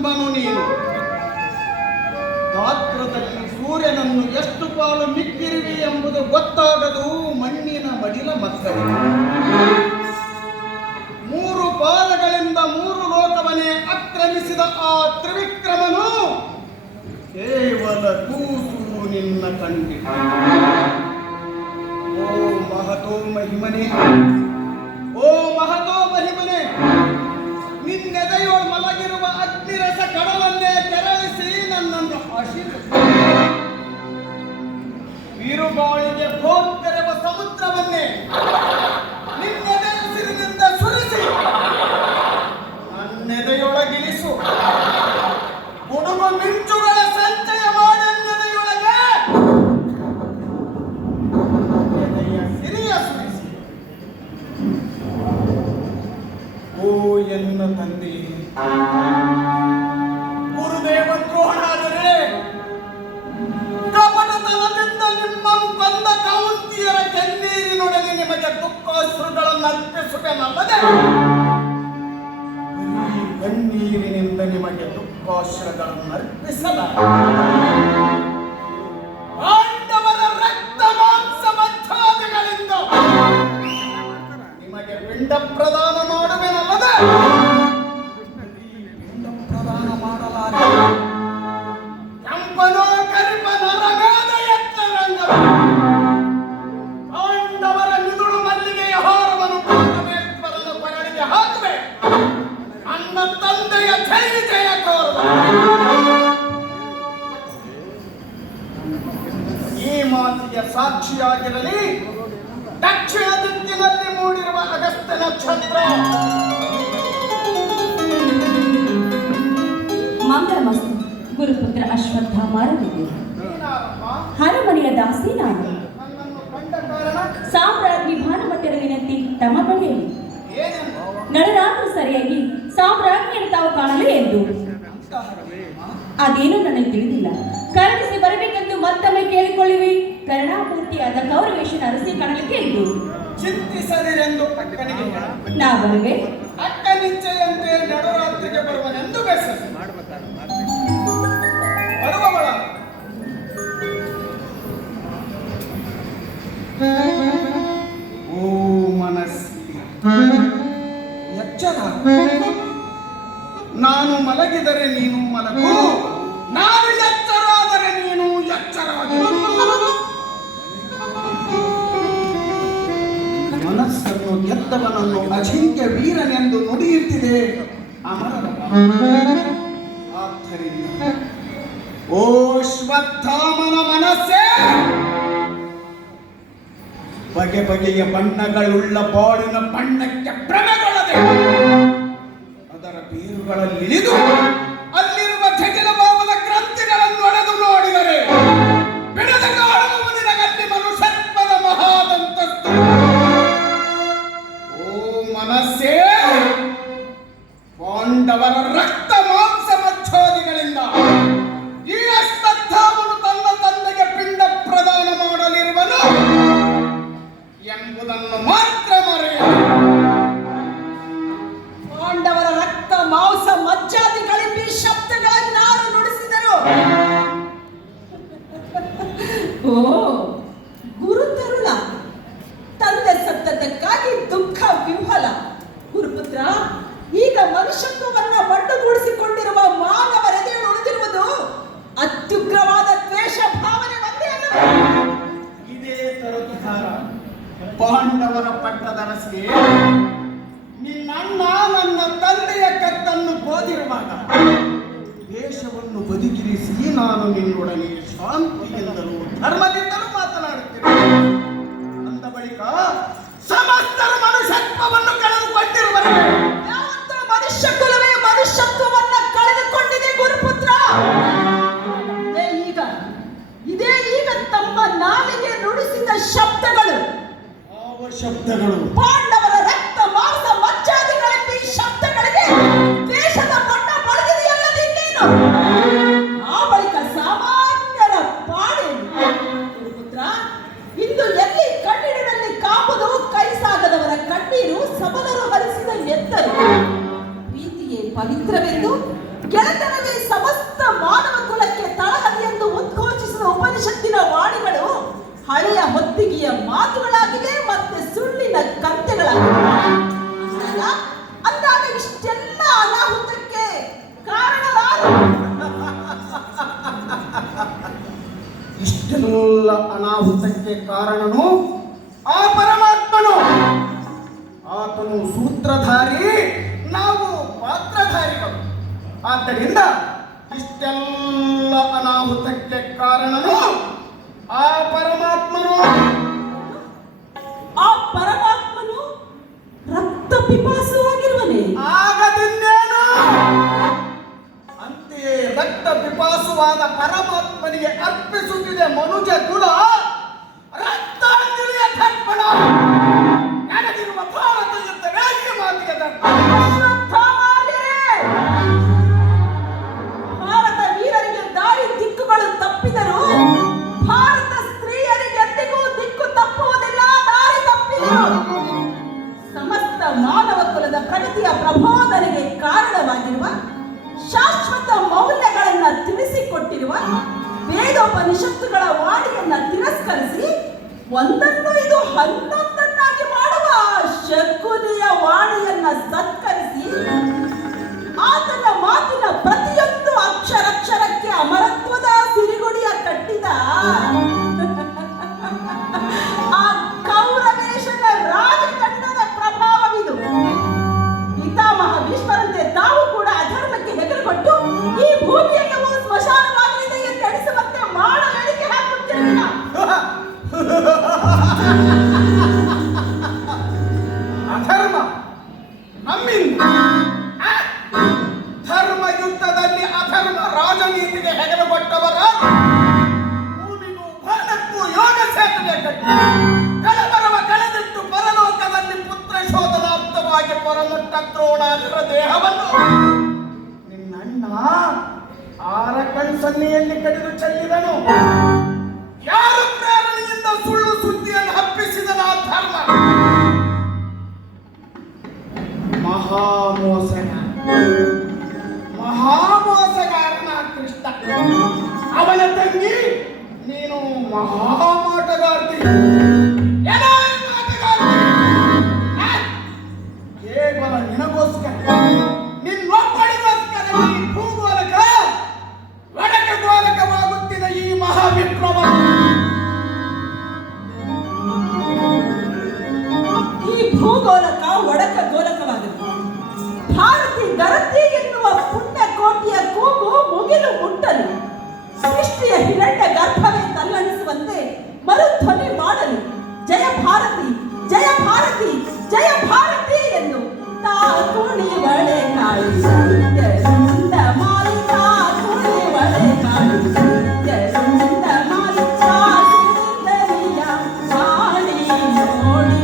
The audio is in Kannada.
ಆತ್ಮನು ನೀನು. ಗಾತ್ರದಲ್ಲಿ ಸೂರ್ಯನನ್ನು ಎಷ್ಟು ಪಾಲು ಮಿಕ್ಕಿರುವಿ ಎಂಬುದು ಗೊತ್ತಾಗದು ಮಣ್ಣಿನ ಮಡಿಲ ಮಕ್ಕಳಿಗೆ. 3 ಪಾದಗಳಿಂದ 3 ಲೋಕವನ್ನೇ ಆಕ್ರಮಿಸಿದ ಆ ತ್ರಿವಿಕ್ರಮನು ಕೇವಲ ಕೂಸು ನಿನ್ನ ಕಂಡಿದ್ದ. ಓ ಮಹತೋ ಮಹಿಮನೆ, ಓ ಮಹತೋ ಮಹಿಮನೆ, ನಿನ್ನೆದೆಯೋ ಮಲಗಿರುವ ಅಗ್ನಿರಸ ಕಡಲನ್ನೇ ಕೆರಳಿಸಿ ನನ್ನನ್ನು ಆಶೀರ್ವದಿಸಿ ಬಿರುಗಾಳಿಗೆ ಭೋಂಕರೆವ ಸಮುದ್ರವನ್ನೇ ನಿನ್ನೆದೆಯುಸಿರಿನಿಂದ ಸುರಿಸಿ ನನ್ನೆದೆಯೊಳಗಿಳಿಸು. ಗುಡುಗು ಮಿಂಚುಗಳ ಸಂಚಯ ಮಾಡನ್ನೆದೆಯೊಳಗೆ ಎದೆಯ ಸಿರಿಯ ಸುರಿಸಿ. ಓ ಎನ್ನ ತಂದೆ, ಗುರುದೇವ ದ್ರೋಣಾದರೆ ಕಪಟತನದಿಂದ ನಿಮ್ಮ ಬಂದ ಕೌಂತಿಯರ ಕಣ್ಣೀರಿನೊಡನೆ ನಿಮಗೆ ದುಃಖಾಶ್ರುಗಳನ್ನು ಅರ್ಪಿಸುತ್ತೇನಲ್ಲದೆ ಈ ಕಣ್ಣೀರಿನಿಂದ ನಿಮಗೆ ದುಃಖಾಶ್ರುಗಳನ್ನು ಅರ್ಪಿಸಲ. ಪಾಂಡವರ ರಕ್ತ ಮಾಂಸ ಮಧ್ಯಾದಿಗಳಿಂದ ನಿಮಗೆ ಪಿಂಡ ಪ್ರದಾನ ಮಾಡುವೆನಲ್ಲದೆ ಪಿಂಡ ಪ್ರದಾನ ಮಾಡಲಾರೆ. ಕೆಂಪನೋ ಕರಿಪನರಗಾದ ಎತ್ತರಂಗ ಪಾಂಡವರ ಮಿದುಳು ಮಲ್ಲಿಗೆಯ ಹಾರವನ್ನು ಪಾಂಡವೇಶ್ವರನ ಕೊರಳಿಗೆ ಹಾಕುವೆ. ನನ್ನ ತಂದೆಯ ಜೈ ಜಯ ಕೋರುವೆ. ಈ ಮಾತಿಗೆ ಸಾಕ್ಷಿಯಾಗಿರಲಿ ದಕ್ಷಿಣ ದಿಕ್ಕಿನಲ್ಲಿ ಮೂಡಿರುವ ಅಗಸ್ತ್ಯ ನಕ್ಷತ್ರ. ಮಂಗಳಮಸ್ತು. ಗುರುಪುತ್ರ ಅಶ್ವತ್ಥಾಮಾರನಿಗೆ ಅರಮನೆಯ ದಾಸಿ ನಾನು. ಸಾಮ್ರಾಜ್ಞಿ ಭಾನುಮತಿಯರ ವಿನಂತಿ ತಮ್ಮ ಬಳಿಯಲ್ಲಿ. ನಡರಾತ್ರಿ ಸರಿಯಾಗಿ ಸಾಮ್ರಾಜ್ಞಿಯನ್ನು ತಾವು ಕಾಣಲು ಎಂದು. ಅದೇನು ನನಗೆ ತಿಳಿದಿಲ್ಲ. ಕರುಣಿಸಿ ಬರಬೇಕೆಂದು ಮತ್ತೊಮ್ಮೆ ಕೇಳಿಕೊಳ್ಳಿವಿ. ಕರುಣಾಪೂರ್ತಿಯಾದ ಗೌರವೇಶನ ಅರಸಿ ಕಾಣಲಿಕ್ಕೆ ಎಂದು. ಚಿಂತಿಸದಿರೆಂದು ಅಕ್ಕನಿಗೆ ನಾ ಬರುವೆ. ಅಕ್ಕ ನಿಶ್ಚಯಂತೆ ನಡರಾತ್ರಿಗೆ ಬರುವನೆಂದು ಬೆಸರು ಬರುವವಳ. ಓ ಮನಸ್ಸಿ ಎಚ್ಚರ. ನಾನು ಮಲಗಿದರೆ ನೀನು ಮಲಗು, ನಾನು ಎಚ್ಚರಾದರೆ ನೀನು ಎಚ್ಚರಾಗಿರು. ಮನಸ್ಸನ್ನು ಗೆದ್ದವನನ್ನು ಅಜಿಂಕ್ಯ ವೀರನೆಂದು ನುಡಿಯುತ್ತಿದೆ ಅಮರರ. ಆದ್ದರಿಂದ ಓ ಶ್ವತ್ಥಾಮನ ಮನಸ್ಸೇ, ಬಗೆ ಬಗೆಯ ಬಣ್ಣಗಳುಳ್ಳ ಬಾಳಿನ ಬಣ್ಣಕ್ಕೆ ಭ್ರಮೆಗೊಳ್ಳದೆ ಅದರ ಬೇರುಗಳಲ್ಲಿಳಿದು ಅಲ್ಲಿರುವ ಜಟಿಲ ಭಾವದ ಗ್ರಂಥಿಗಳನ್ನು ಒಡೆದು ನೋಡಿದರೆ ಬಿಡದ ಕಾಣುವ ನಿನಗಲ್ಲಿ ಮನುಷ್ಯತ್ವದ ಮಹಾದಂತಸ್ತು. ಓ ಮನಸ್ಸೇ, ಪಾಂಡವರ ರಕ್ತ ಮಾಂಸ ಮಚ್ಛಾದಿಗಳಿಂದ ಈ ಅಶ್ವತ್ಥಾಮನು ತನ್ನ ತಂದೆಗೆ ಪಿಂಡ ಪ್ರದಾನ ಮಾಡಲಿರುವನು ಎಂಬುದನ್ನು ಮಾತ್ರ ಮರೆಯಲು. ಪಾಂಡವರ ರಕ್ತ ಮಾಂಸ ಮಜ್ಜಾದಿಗಳಿಂದ ಈ ಶಬ್ದಗಳನ್ನಾರು ನುಡಿಸಿದರು. ಓ ಗುರುತರುಣ, ತಂದೆ ಸತ್ತದಕ್ಕಾಗಿ ದುಃಖ ವಿಹ್ವಲ. ಗುರುಪುತ್ರ, ಈಗ ಮನುಷ್ಯತ್ವವನ್ನ ಒಡ್ಡುಗೂಡಿಸಿಕೊಂಡಿರುವ ಮಾನವ ಹೃದಯ ಉಳಿದಿರುವುದು ಅತ್ಯುಗ್ರವಾದ ದ್ವೇಷ ಭಾವನೆ ಒಂದೇ ಅಲ್ಲವೇ? ಇದೇ ತರುತ್ತಾರ ಪಾಂಡವರ ಪಟ್ಟದರಸಿಗೆ ನಿನ್ನಣ್ಣ ನನ್ನ ತಂದೆಯ ಕತ್ತನ್ನು ಬೋದಿರುವಾಗ ದ್ವೇಷವನ್ನು ಬದುಕಿರಿಸಿ ನಾನು ನಿನ್ನೊಡನೆ ಶಾಂತಿಯಿಂದಲೂ ಧರ್ಮದಿಂದಲೂ ಮಾತನಾಡುತ್ತೇನೆ. ಅಂದ ಬಳಿಕ ಸಮಸ್ತರ ಮನುಷ್ಯತ್ವವನ್ನು ಕಳೆದುಕೊಂಡಿರುವರೆ ಯಾವತ್ತೂ ಮನುಷ್ಯ ಕುಲವೇ ಮನುಷ್ಯತ್ವವನ್ನ ಕಳೆದುಕೊಂಡಿದೆ ಗುರುಪುತ್ರ. ಇದೇ ಈಗ ತಮ್ಮ ನಾಲಿಗೆ ನುಡಿಸಿದ ಶಬ್ದಗಳು. ಯಾವ ಶಬ್ದಗಳು? ಪಾಂಡವರ ರಕ್ತ ಮಾಂಸ ಮಜ್ಜಾದಿಗಳಿಂದ ಈ ಶಬ್ದಗಳಿಗೆ ದ್ವೇಷದ ಬಣ್ಣ ಬಳಿದಿದೆಯಲ್ಲದಿನ್ನೇನು? ಆ ಬಳಿಕ ಸಾಮಾನ್ಯರ ಪಾಡೇನು? ಗುರುಪುತ್ರ, ಇಂದು ಎಲ್ಲಿ ಕಣ್ಣಿನಲ್ಲಿ ಕಾಂಬುದು ಕೈ ಸಾಗದವರ ಕಣ್ಣೀರು ಸಬಲರು ಹರಿಸಿದ ಎತ್ತರು. ಪ್ರೀತಿಯೇ ಪವಿತ್ರವೆಂದು ಗೆಳೆತನವೇ ಸಮಸ್ತ ಮಾನವ ಕುಲಕ್ಕೆ ತಳಹದಿ ಎಂದು ಉದ್ಘೋಷಿಸಿದ ಉಪನಿಷತ್ತಿನ ವಾಣಿಗಳು ಹಳೆಯ ಹೊತ್ತಿಗೆಯ ಮಾತುಗಳಾಗಿವೆ ಮತ್ತೆ ಸುಳ್ಳಿನ ಕಂತೆಗಳಾಗಿವೆ. ಅಂದಾಗ ಇಷ್ಟೆಲ್ಲ ಅನಾಹುತಕ್ಕೆ ಕಾರಣವಾದ ಇಷ್ಟೆಲ್ಲ ಅನಾಹುತಕ್ಕೆ ಕಾರಣನು ಆ ಪರಮಾತ್ಮನು. ಆತನು ಸೂತ್ರಧಾರಿ, ನಾವು ಪಾತ್ರಧಾರಿಗಳು. ಆದ್ದರಿಂದ ಇಷ್ಟೆಲ್ಲ ಅನಾಹುತಕ್ಕೆ ಕಾರಣನು ಆ ಪರಮಾತ್ಮನು. ಆ ಪರಮಾತ್ಮನು ರಕ್ತ ಪಿಪಾಸುವಾಗಿರುವನೇ? ಆಗದಿನ್ನೇನು? ಅಂತೆಯೇ ರಕ್ತ ಪಿಪಾಸುವಾದ ಪರಮಾತ್ಮನಿಗೆ ಅರ್ಪಿಸುತ್ತಿದೆ ಮನುಜ ಕುಲ ರಕ್ತಾಂಜಲಿಯ ತರ್ಪಣ. ನನಗಿರುವ ಭಾರತ ಯುದ್ಧವೇ ಈ ಮಾತಿಗೆ ತರ್ಪಣ. ಭಾರತ ವೀರರಿಗೆ ದಾರಿ ದಿಕ್ಕುಗಳು ತಪ್ಪಿದರು, ಭಾರತ ಸ್ತ್ರೀಯರಿಗೆ ಎಂದಿಗೂ ದಿಕ್ಕು ತಪ್ಪುವುದಿಲ್ಲ, ದಾರಿ ತಪ್ಪಿದರು. ಸಮಸ್ತ ಮಾನವ ಕುಲದ ಪ್ರಗತಿಯ ಪ್ರಬೋಧನೆಗೆ ಕಾರಣವಾಗಿರುವ ಶಾಶ್ವತ ಮೌಲ್ಯಗಳನ್ನ ತಿಳಿಸಿಕೊಟ್ಟಿರುವ ವೇದೋಪನಿಷತ್ತುಗಳ ವಾಣಿಯನ್ನ ತಿರಸ್ಕರಿಸಿ ಒಂದನ್ನು ಇದು ಹನ್ನೊಂದನ್ನಾಗಿ ಮಾಡುವ ಶಕುನಿಯ ವಾಣಿಯನ್ನ ಸತ್ಕರಿಸಿ ಆತನ ಮಾತಿನ ಪ್ರತಿಯೊಂದು ಅಕ್ಷರಕ್ಷರಕ್ಕೆ ಅಮರತ್ವದ ಸಿರಿಗುಡಿಯ ಕಟ್ಟಿದ ಆ ಕೌರವೇಶನ ರಾಜಕಂಡದ ಪ್ರಭಾವವಿದು. ಪಿತಾಮಹ ಭೀಷ್ಮರಂತೆ ತಾವು ಕೂಡ ಅಧರ್ಮಕ್ಕೆ ಹೆಗಲುಕೊಟ್ಟು ಈ ಭೂಮಿಯೆಲ್ಲವೂ ಸ್ಮಶಾನವಾಗಲಿದೆ ಎಂದು ಎಣಿಸುವಂತೆ ಮಾಡ ಹೇಳಿಕೆ ಹಾಕುತ್ತಿರಲಿಲ್ಲ. ಅಧರ್ಮ ನಮ್ಮಿಂದ ಧರ್ಮ ಯುದ್ಧದಲ್ಲಿ ಅಧರ್ಮ ರಾಜನೀತಿಗೆ ಹೆಗಲುಕೊಟ್ಟವರ ಭೂಮಿಗೂ ಭಾರಕ್ಕೂ ಯೋಗ ಸೇತುವೆ ಕಟ್ಟಿ ಕಳಬರವ ಕಳೆದಿಟ್ಟು ಪರಲೋಕದಲ್ಲಿ ಪುತ್ರ ಶೋಧನಾರ್ಥವಾಗಿ ಪರಮಟ್ಟ ದ್ರೋಣಾದರ ದೇಹವನ್ನು ನಿನ್ನಣ್ಣ ಆರ ಕಣ್ಸನ್ನೆಯಲ್ಲಿ ಕಡಿದು ಚೆಲ್ಲಿದನು. ಯಾರ ಪ್ರೇರಣೆಯಿಂದ ಸುಳ್ಳು ಸುದ್ದಿಯನ್ನು ಹಬ್ಬಿಸಿದನ ಆ ಧರ್ಮ? ಮಹಾಮೋಸಗಾರನ ಕೃಷ್ಣ. ಅವನ ತಂಗಿ ನೀನು ಮಹಾಮಾಟಗಾರ್ತಿ. ಏನೋ ಮಾಟಗಾರ್ತಿ. ಕೇವಲ ನಿನಗೋಸ್ಕರ, ನಿನ್ನೊಬ್ಬಳಿಗೋಸ್ಕರ ಈ ಭೂಗೋಲಕ ಒಡಕ ಗೋಲಕವಾಗುತ್ತಿದೆ ಈ ಮಹಾವಿಕ್ರಮ. ಈ ಭೂಗೋಲಕ ಒಡಕ ಗೋಲಕವಾಗಿದೆ. ಭಾರತಿ ಗರತಿ ಎನ್ನುವ ಪುಣ್ಯ ಕೋಟಿಯ ಕೂಗು ಮುಗಿಲು ಮುಟ್ಟಲು, ಸೃಷ್ಟಿಯ ಹಿರಣ್ಯ ಗರ್ಭವೇ ತಲ್ಲಣಿಸುವಂತೆ ಮರುಧ್ವನಿ ಮಾಡಲು ಜಯ ಭಾರತಿ, ಜಯ ಭಾರತಿ, ಜಯ ಭಾರತಿ ಎಂದು ತಾ ಕುಣಿ ಒಳೆ ಕಾಳಿ ಜರುಂಡ ಮಾಲಿಕಾ ಕುಣಿ ಒಳೆ ಕಾಳಿ ಜರುಂಡ ಮಾಲಿಕಾ ಸುಂದರಿಯ ಮಾಡಿ ನೋಡಿ